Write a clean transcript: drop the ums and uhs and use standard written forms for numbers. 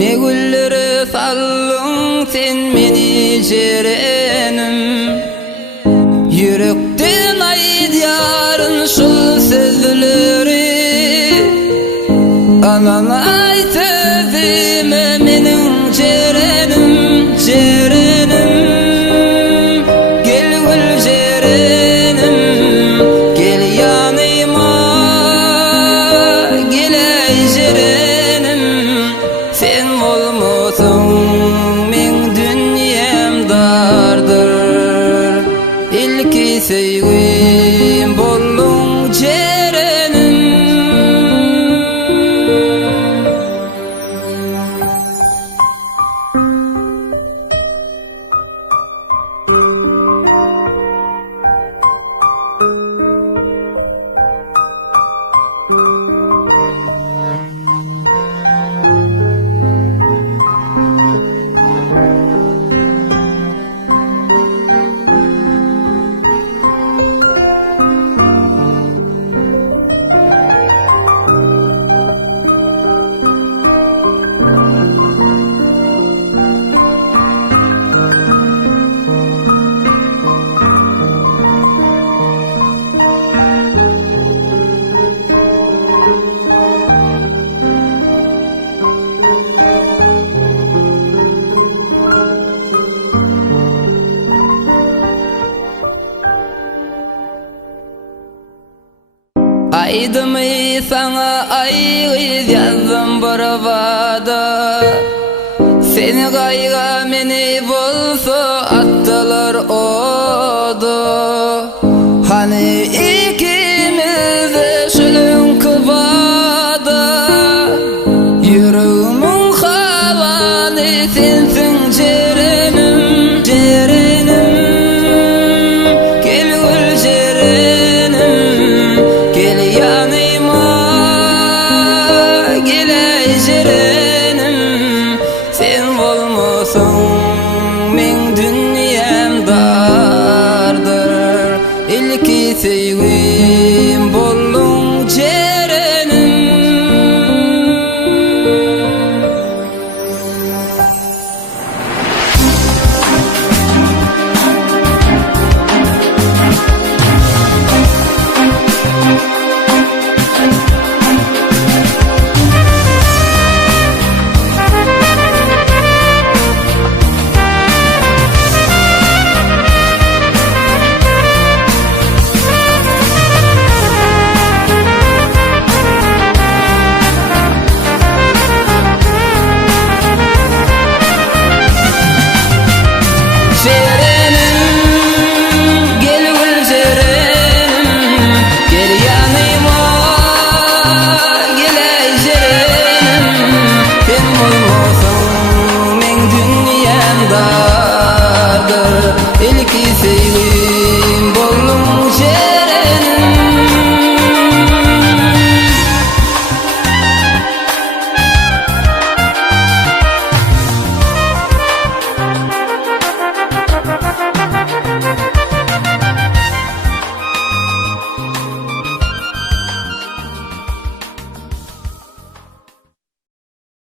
Ne güllere sallın sen meni Jerenim. Yürekten aydiyarın şul sözleri, anan aytezime menin Jerenim, Jerenim. Gel gül Jerenim, gel yanıma, gel ey Jerenim. Sen olmasın men dünyam dardır, ilki sevgim bollun Jerenim. Aydım sana ayğız yazdım baravada, seni kayga meni bolsa attılar odu. Hani ikimiz de şülün kıvada, yüreğimin havanı sensin Jerenim.